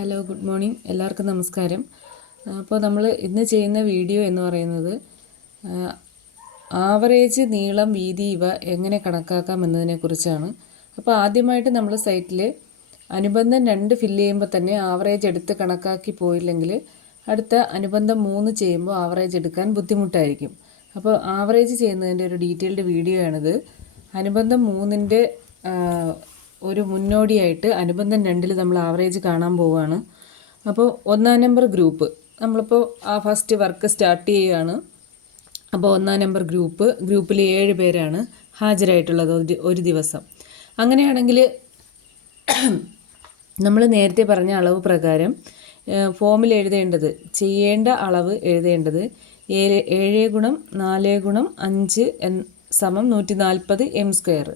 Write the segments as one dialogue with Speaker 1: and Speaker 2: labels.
Speaker 1: Hello good morning. എല്ലാവർക്കും നമസ്കാരം. അപ്പോൾ നമ്മൾ ഇന്ന് ചെയ്യുന്ന വീഡിയോ എന്ന് പറയുന്നത് ആവറേജ് നീളം വീതി ഇവ എങ്ങനെ കണക്കാക്കാം എന്നതിനെക്കുറിച്ചാണ് അപ്പോൾ ആദ്യമായിട്ട് നമ്മൾ സൈറ്റിൽ അനുബന്ധം രണ്ട് ഫില്ല് ചെയ്യുമ്പോൾ തന്നെ ആവറേജ് എടുത്ത് കണക്കാക്കി പോയില്ലെങ്കിൽ അടുത്ത അനുബന്ധം മൂന്ന് ചെയ്യുമ്പോൾ ആവറേജ് എടുക്കാൻ ബുദ്ധിമുട്ടായിരിക്കും. അപ്പോൾ ആവറേജ് ചെയ്യുന്നതിന്റെ ഒരു ഡീറ്റെയിൽഡ് വീഡിയോ ആണിത് അനുബന്ധം മൂന്നിന്റെ ഒരു മുന്നോടിയായിട്ട് അനുബന്ധം രണ്ടിൽ നമ്മൾ ആവറേജ് കാണാൻ പോവുകയാണ് അപ്പോൾ ഒന്നാം നമ്പർ ഗ്രൂപ്പ് നമ്മളിപ്പോൾ ആ ഫസ്റ്റ് വർക്ക് സ്റ്റാർട്ട് ചെയ്യുകയാണ് അപ്പോൾ ഒന്നാം നമ്പർ ഗ്രൂപ്പ് ഗ്രൂപ്പിൽ ഏഴ് പേരാണ് ഹാജരായിട്ടുള്ളത് ഒരു ദിവസം. അങ്ങനെയാണെങ്കിൽ നമ്മൾ നേരത്തെ പറഞ്ഞ അളവ് പ്രകാരം ഫോമിൽ എഴുതേണ്ടത് ചെയ്യേണ്ട അളവ് എഴുതേണ്ടത് ഏഴ് ഏഴ് ഗുണം നാല് ഗുണം അഞ്ച് സമം നൂറ്റി നാൽപ്പത് എം സ്ക്വയർ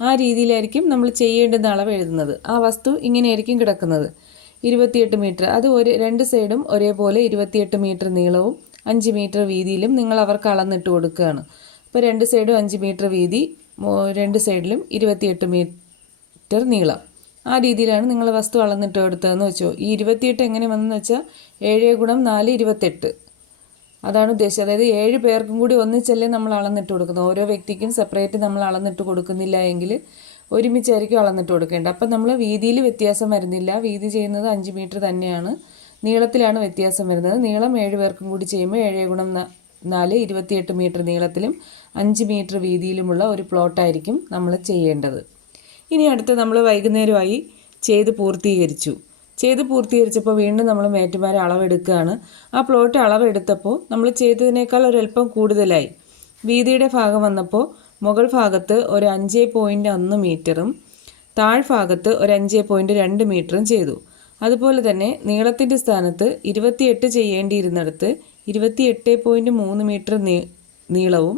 Speaker 1: ആ രീതിയിലായിരിക്കും നമ്മൾ ചെയ്യേണ്ടുന്ന അളവ് എഴുതുന്നത്. ആ വസ്തു ഇങ്ങനെയായിരിക്കും കിടക്കുന്നത്. ഇരുപത്തിയെട്ട് മീറ്റർ. അത് ഒരു രണ്ട് സൈഡും ഒരേപോലെ ഇരുപത്തിയെട്ട് മീറ്റർ നീളവും അഞ്ച് മീറ്റർ വീതിയിലും നിങ്ങൾ അവർക്ക് അളന്നിട്ട് കൊടുക്കുകയാണ്. അപ്പോൾ രണ്ട് സൈഡും അഞ്ച് മീറ്റർ വീതി രണ്ട് സൈഡിലും ഇരുപത്തിയെട്ട് മീറ്റർ നീളം. ആ രീതിയിലാണ് നിങ്ങൾ വസ്തു അളന്നിട്ട് കൊടുത്തതെന്ന് വെച്ചോ. ഈ ഇരുപത്തിയെട്ട് എങ്ങനെ വന്നെന്ന് വെച്ചാൽ ഏഴ് ഗുണം നാല് ഇരുപത്തെട്ട്. അതാണ് ഉദ്ദേശിച്ചത്. അതായത് ഏഴ് പേർക്കും കൂടി ഒന്നിച്ചല്ലേ നമ്മൾ അളന്നിട്ട് കൊടുക്കുന്നത്. ഓരോ വ്യക്തിക്കും സെപ്പറേറ്റ് നമ്മൾ അളന്നിട്ട് കൊടുക്കുന്നില്ല എങ്കിൽ ഒരുമിച്ചായിരിക്കും അളന്നിട്ട് കൊടുക്കേണ്ടത്. അപ്പം നമ്മൾ വീതിയിൽ വ്യത്യാസം വരുന്നില്ല. വീതി ചെയ്യുന്നത് അഞ്ച് മീറ്റർ തന്നെയാണ്. നീളത്തിലാണ് വ്യത്യാസം വരുന്നത്. നീളം ഏഴ് പേർക്കും കൂടി ചെയ്യുമ്പോൾ ഏഴ് ഗുണം നാല് ഇരുപത്തിയെട്ട് മീറ്റർ നീളത്തിലും അഞ്ച് മീറ്റർ വീതിയിലുമുള്ള ഒരു പ്ലോട്ടായിരിക്കും നമ്മൾ ചെയ്യേണ്ടത്. ഇനി അടുത്ത് നമ്മൾ വൈകുന്നേരമായി ചെയ്ത് പൂർത്തീകരിച്ചു. ചെയ്ത് പൂർത്തീകരിച്ചപ്പോൾ വീണ്ടും നമ്മൾ മേറ്റുമാരെ അളവെടുക്കുകയാണ്. ആ പ്ലോട്ട് അളവെടുത്തപ്പോൾ നമ്മൾ ചെയ്തതിനേക്കാൾ ഒരല്പം കൂടുതലായി. വീതിയുടെ ഭാഗം വന്നപ്പോൾ മുകൾ ഭാഗത്ത് ഒരു അഞ്ച് പോയിന്റ് ഒന്ന് മീറ്ററും താഴ്ഭാഗത്ത് ഒരു അഞ്ച് പോയിന്റ് രണ്ട് മീറ്ററും ചെയ്തു. അതുപോലെ തന്നെ നീളത്തിന്റെ സ്ഥാനത്ത് ഇരുപത്തിയെട്ട് ചെയ്യേണ്ടിയിരുന്നിടത്ത് ഇരുപത്തിയെട്ട് പോയിന്റ് മൂന്ന് മീറ്റർ നീളവും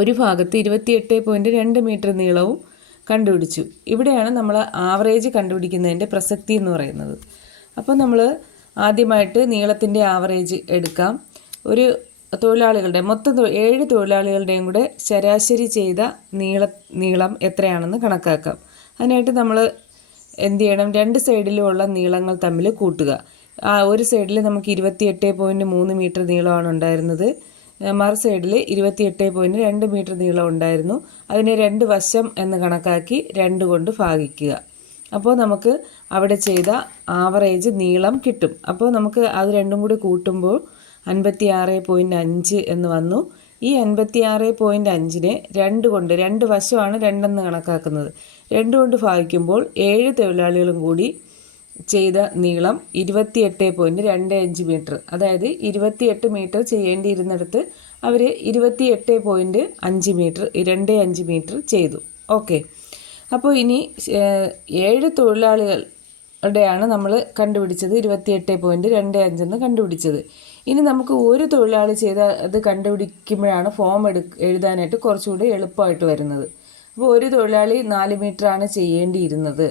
Speaker 1: ഒരു ഭാഗത്ത് ഇരുപത്തിയെട്ട് പോയിന്റ് രണ്ട് മീറ്റർ നീളവും കണ്ടുപിടിച്ചു. ഇവിടെയാണ് നമ്മൾ ആവറേജ് കണ്ടുപിടിക്കുന്നതിന്റെ പ്രസക്തി എന്ന് പറയുന്നത്. അപ്പോൾ നമ്മൾ ആദ്യമായിട്ട് നീളത്തിന്റെ ആവറേജ് എടുക്കാം. ഒരു തൊഴിലാളികളുടെ മൊത്തം ഏഴ് തൊഴിലാളികളുടെയും കൂടെ ശരാശരി ചെയ്ത നീള നീളം എത്രയാണെന്ന് കണക്കാക്കാം. അതിനായിട്ട് നമ്മൾ എന്ത് ചെയ്യണം? രണ്ട് സൈഡിലുമുള്ള നീളങ്ങൾ തമ്മിൽ കൂട്ടുക. ഒരു സൈഡിൽ നമുക്ക് ഇരുപത്തിയെട്ട് പോയിന്റ് മൂന്ന് മീറ്റർ നീളമാണ് ഉണ്ടായിരുന്നത്. മറു സൈഡിൽ ഇരുപത്തിയെട്ട് പോയിന്റ് രണ്ട് മീറ്റർ നീളം ഉണ്ടായിരുന്നു. അതിനെ രണ്ട് വശം എന്ന് കണക്കാക്കി രണ്ട് കൊണ്ട് ഭാഗിക്കുക. അപ്പോൾ നമുക്ക് അവിടെ ചെയ്ത ആവറേജ് നീളം കിട്ടും. അപ്പോൾ നമുക്ക് അത് രണ്ടും കൂടി കൂട്ടുമ്പോൾ അൻപത്തി ആറ് പോയിന്റ് അഞ്ച് എന്ന് വന്നു. ഈ അൻപത്തി ആറ് പോയിന്റ് അഞ്ചിനെ രണ്ട് കൊണ്ട് രണ്ട് വശമാണ് രണ്ടെന്ന് കണക്കാക്കുന്നത്. രണ്ട് കൊണ്ട് ഭാഗിക്കുമ്പോൾ ഏഴ് തൊഴിലാളികളും കൂടി ചെയ്ത നീളം ഇരുപത്തിയെട്ട് പോയിന്റ് രണ്ട് അഞ്ച് മീറ്റർ അതായത് ഇരുപത്തിയെട്ട് മീറ്റർ ചെയ്യേണ്ടിയിരുന്നിടത്ത് അവർ ഇരുപത്തിയെട്ട് പോയിന്റ് അഞ്ച് മീറ്റർ രണ്ട് അഞ്ച് മീറ്റർ ചെയ്തു. ഓക്കെ അപ്പോൾ ഇനി ഏഴ് തൊഴിലാളികളുടെയാണ് നമ്മൾ കണ്ടുപിടിച്ചത് ഇരുപത്തിയെട്ട് പോയിന്റ് രണ്ട് അഞ്ചെന്ന് കണ്ടുപിടിച്ചത്. ഇനി നമുക്ക് ഒരു തൊഴിലാളി ചെയ്ത അത് കണ്ടുപിടിക്കുമ്പോഴാണ് ഫോം എടു എഴുതാനായിട്ട് കുറച്ചുകൂടി എളുപ്പമായിട്ട് വരുന്നത്. അപ്പോൾ ഒരു തൊഴിലാളി നാല് മീറ്ററാണ് ചെയ്യേണ്ടിയിരുന്നത്.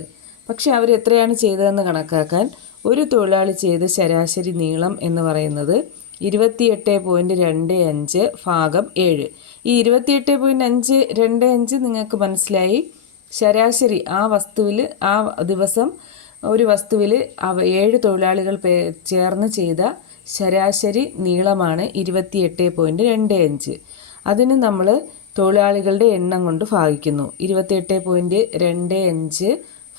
Speaker 1: പക്ഷെ അവർ എത്രയാണ് ചെയ്തതെന്ന് കണക്കാക്കാൻ ഒരു തൊഴിലാളി ചെയ്ത ശരാശരി നീളം എന്ന് പറയുന്നത് ഇരുപത്തിയെട്ട് പോയിന്റ് രണ്ട് അഞ്ച് ഭാഗം ഏഴ്. ഈ ഇരുപത്തിയെട്ട് പോയിന്റ് അഞ്ച് രണ്ട് അഞ്ച് നിങ്ങൾക്ക് മനസ്സിലായി? ശരാശരി ആ വസ്തുവിൽ ആ ദിവസം ഒരു വസ്തുവിൽ അവ ഏഴ് തൊഴിലാളികൾ ചേർന്ന് ചെയ്ത ശരാശരി നീളമാണ് ഇരുപത്തിയെട്ട് പോയിന്റ് രണ്ട് അഞ്ച്. അതിന് നമ്മൾ തൊഴിലാളികളുടെ എണ്ണം കൊണ്ട് ഭാഗിക്കുന്നു. ഇരുപത്തിയെട്ട് പോയിന്റ് രണ്ട് അഞ്ച്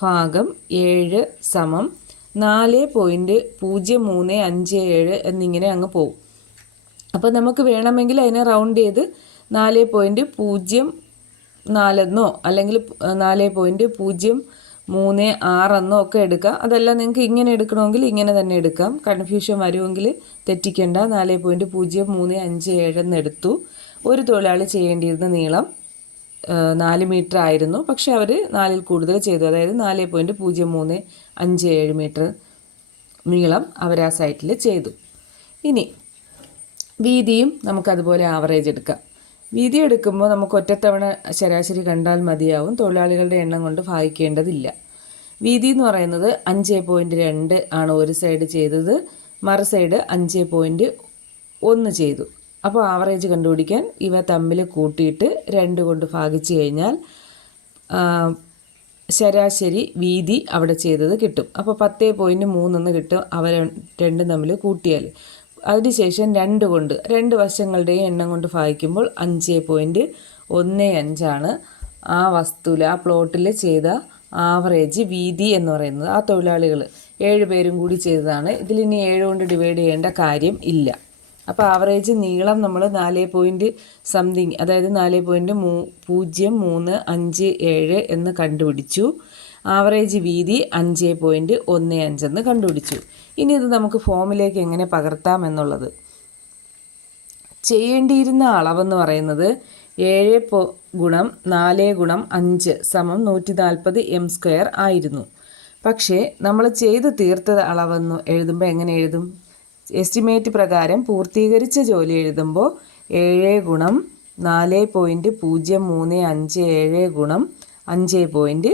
Speaker 1: ഭാഗം ഏഴ് സമം നാല് പോയിന്റ് പൂജ്യം മൂന്ന് അഞ്ച് ഏഴ് എന്നിങ്ങനെ അങ്ങ് പോകും. അപ്പോൾ നമുക്ക് വേണമെങ്കിൽ അതിനെ റൗണ്ട് ചെയ്ത് നാല് പോയിന്റ് പൂജ്യം നാലെന്നോ അല്ലെങ്കിൽ നാല് പോയിന്റ് പൂജ്യം മൂന്ന് ആറെന്നോ ഒക്കെ എടുക്കാം അതല്ല നിങ്ങൾക്ക് ഇങ്ങനെ എടുക്കണമെങ്കിൽ ഇങ്ങനെ തന്നെ എടുക്കാം. കൺഫ്യൂഷൻ വരുമെങ്കിൽ തെറ്റിക്കേണ്ട. നാല് പോയിന്റ് പൂജ്യം മൂന്ന് അഞ്ച് ഏഴെന്ന് എടുത്തു. ഒരു തൊഴിലാളി ചെയ്യേണ്ടിയിരുന്ന നീളം നാല് മീറ്റർ ആയിരുന്നു. പക്ഷെ അവർ നാലിൽ കൂടുതൽ ചെയ്തു. അതായത് നാല് പോയിന്റ് പൂജ്യം മൂന്ന് അഞ്ച് ഏഴ് മീറ്റർ നീളം അവർ ആ സൈറ്റിൽ ചെയ്തു. ഇനി വീതിയും നമുക്കതുപോലെ ആവറേജ് എടുക്കാം. വീതി എടുക്കുമ്പോൾ നമുക്ക് ഒറ്റത്തവണ ശരാശരി കണ്ടാൽ മതിയാവും. തൊഴിലാളികളുടെ എണ്ണം കൊണ്ട് ഭാഗിക്കേണ്ടതില്ല. വീതി എന്ന് പറയുന്നത് അഞ്ച് പോയിന്റ് രണ്ട് ആണ്. ഒരു സൈഡ് ചെയ്തത് മറു സൈഡ് അഞ്ച് പോയിന്റ് ഒന്ന് ചെയ്തു. അപ്പോൾ ആവറേജ് കണ്ടുപിടിക്കാൻ ഇവ തമ്മിൽ കൂട്ടിയിട്ട് രണ്ട് കൊണ്ട് ഭാഗിച്ചു കഴിഞ്ഞാൽ ശരാശരി വീതി അവിടെ ചെയ്തത് കിട്ടും. അപ്പോൾ പത്തേ പോയിന്റ് മൂന്നെന്ന് കിട്ടും അവ രണ്ടും തമ്മിൽ കൂട്ടിയാൽ. അതിനുശേഷം രണ്ട് കൊണ്ട് രണ്ട് വശങ്ങളുടെയും എണ്ണം കൊണ്ട് ഭാഗിക്കുമ്പോൾ അഞ്ച് പോയിന്റ് ഒന്ന് അഞ്ചാണ് ആ വസ്തുവിൽ ആ പ്ലോട്ടിൽ ചെയ്ത ആവറേജ് വീതി എന്ന് പറയുന്നത് ആ തൊഴിലാളികൾ ഏഴ് പേരും കൂടി ചെയ്തതാണ്. ഇതിലിനി ഏഴ് കൊണ്ട് ഡിവൈഡ് ചെയ്യേണ്ട കാര്യം ഇല്ല. അപ്പോൾ ആവറേജ് നീളം നമ്മൾ നാല് പോയിന്റ് സംതിങ് അതായത് നാല് പോയിന്റ് മൂ പൂജ്യം മൂന്ന് അഞ്ച് ഏഴ് എന്ന് കണ്ടുപിടിച്ചു. ആവറേജ് വീതി അഞ്ച് പോയിന്റ് ഒന്ന് അഞ്ചെന്ന് കണ്ടുപിടിച്ചു. ഇനി ഇത് നമുക്ക് ഫോമിലേക്ക് എങ്ങനെ പകർത്താം എന്നുള്ളത്. ചെയ്യേണ്ടിയിരുന്ന അളവെന്ന് പറയുന്നത് ഏഴ് പോ ഗുണം നാല് ഗുണം അഞ്ച് സമം നൂറ്റി നാൽപ്പത് എം സ്ക്വയർ ആയിരുന്നു. പക്ഷേ നമ്മൾ ചെയ്ത് തീർത്ത അളവെന്ന് എഴുതുമ്പോൾ എങ്ങനെ എഴുതും? എസ്റ്റിമേറ്റ് പ്രകാരം പൂർത്തീകരിച്ച ജോലി എഴുതുമ്പോൾ ഏഴ് ഗുണം നാല് പോയിന്റ് പൂജ്യം മൂന്ന് അഞ്ച് ഏഴ് ഗുണം അഞ്ച് പോയിന്റ്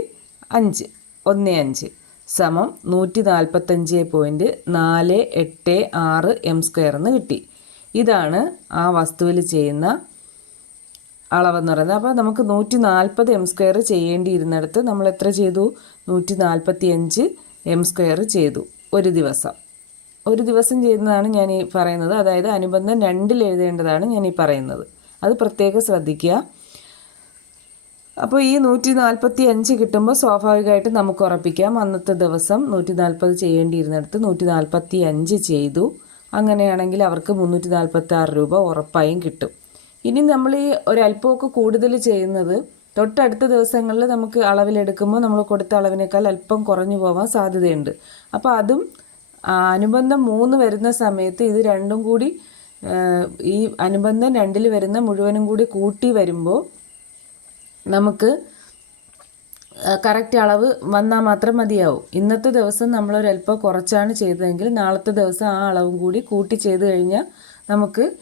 Speaker 1: അഞ്ച് ഒന്ന് അഞ്ച്. സമം നൂറ്റി നാൽപ്പത്തഞ്ച് പോയിന്റ് നാല് എട്ട് ആറ് എം സ്ക്വയർ എന്ന് കിട്ടി. ഇതാണ് ആ വസ്തുവിൽ ചെയ്യുന്ന അളവെന്ന് പറയുന്നത്. അപ്പോൾ നമുക്ക് നൂറ്റി നാൽപ്പത് എം സ്ക്വയർ ചെയ്യേണ്ടിയിരുന്നിടത്ത് നമ്മൾ എത്ര ചെയ്തു? നൂറ്റി നാൽപ്പത്തി അഞ്ച് എം സ്ക്വയർ ചെയ്തു ഒരു ദിവസം. ഒരു ദിവസം ചെയ്യുന്നതാണ് ഞാൻ ഈ പറയുന്നത്. അതായത് അനുബന്ധം രണ്ടിൽ എഴുതേണ്ടതാണ് ഞാൻ ഈ പറയുന്നത്. അത് പ്രത്യേകം ശ്രദ്ധിക്കുക. അപ്പോൾ ഈ നൂറ്റി നാൽപ്പത്തി അഞ്ച് കിട്ടുമ്പോൾ സ്വാഭാവികമായിട്ട് നമുക്ക് ഉറപ്പിക്കാം. അന്നത്തെ ദിവസം നൂറ്റി നാൽപ്പത് ചെയ്യേണ്ടിയിരുന്നിടത്ത് നൂറ്റി നാൽപ്പത്തി അഞ്ച് ചെയ്തു. അങ്ങനെയാണെങ്കിൽ അവർക്ക് മുന്നൂറ്റി നാൽപ്പത്തി ആറ് രൂപ ഉറപ്പായും കിട്ടും. ഇനി നമ്മൾ ഈ ഒരല്പമൊക്കെ കൂടുതൽ ചെയ്യുന്നത് തൊട്ടടുത്ത ദിവസങ്ങളിൽ നമുക്ക് അളവിലെടുക്കുമ്പോൾ നമ്മൾ കൊടുത്ത അളവിനേക്കാൾ അല്പം കുറഞ്ഞു പോകാൻ സാധ്യതയുണ്ട്. അപ്പോൾ അതും അനുബന്ധം മൂന്ന് വരുന്ന സമയത്ത് ഇത് രണ്ടും കൂടി ഈ അനുബന്ധം രണ്ടിൽ വരുന്ന മുഴുവനും കൂടി കൂട്ടി വരുമ്പോൾ നമുക്ക് കറക്റ്റ് അളവ് വന്നാൽ മാത്രം മതിയാവും. ഇന്നത്തെ ദിവസം നമ്മളൊരല്പം കുറച്ചാണ് ചെയ്തതെങ്കിൽ നാളത്തെ ദിവസം ആ അളവും കൂടി കൂട്ടി ചെയ്ത് കഴിഞ്ഞാൽ നമുക്ക്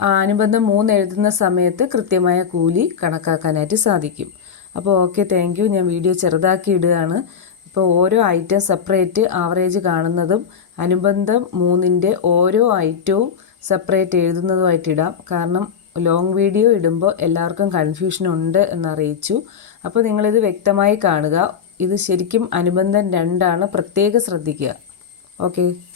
Speaker 1: അനുബന്ധം മൂന്ന് എഴുതുന്ന സമയത്ത് കൃത്യമായ കൂലി കണക്കാക്കാനായിട്ട് സാധിക്കും. അപ്പോൾ ഓക്കെ താങ്ക് ഞാൻ വീഡിയോ ചെറുതാക്കി ഇടുകയാണ്. ഇപ്പോൾ ഓരോ ഐറ്റം സെപ്പറേറ്റ് ആവറേജ് കാണുന്നതും അനുബന്ധം മൂന്നിന്റെ ഓരോ ഐറ്റവും സെപ്പറേറ്റ് എഴുതുന്നതുമായിട്ട് ഇടാം കാരണം ലോങ് വീഡിയോ ഇടുമ്പോൾ എല്ലാവർക്കും കൺഫ്യൂഷൻ ഉണ്ട് എന്നറിയിച്ചു. അപ്പോൾ നിങ്ങളിത് വ്യക്തമായി കാണുക. ഇത് ശരിക്കും അനുബന്ധം രണ്ടാണ്. പ്രത്യേകം ശ്രദ്ധിക്കുക. ഓക്കെ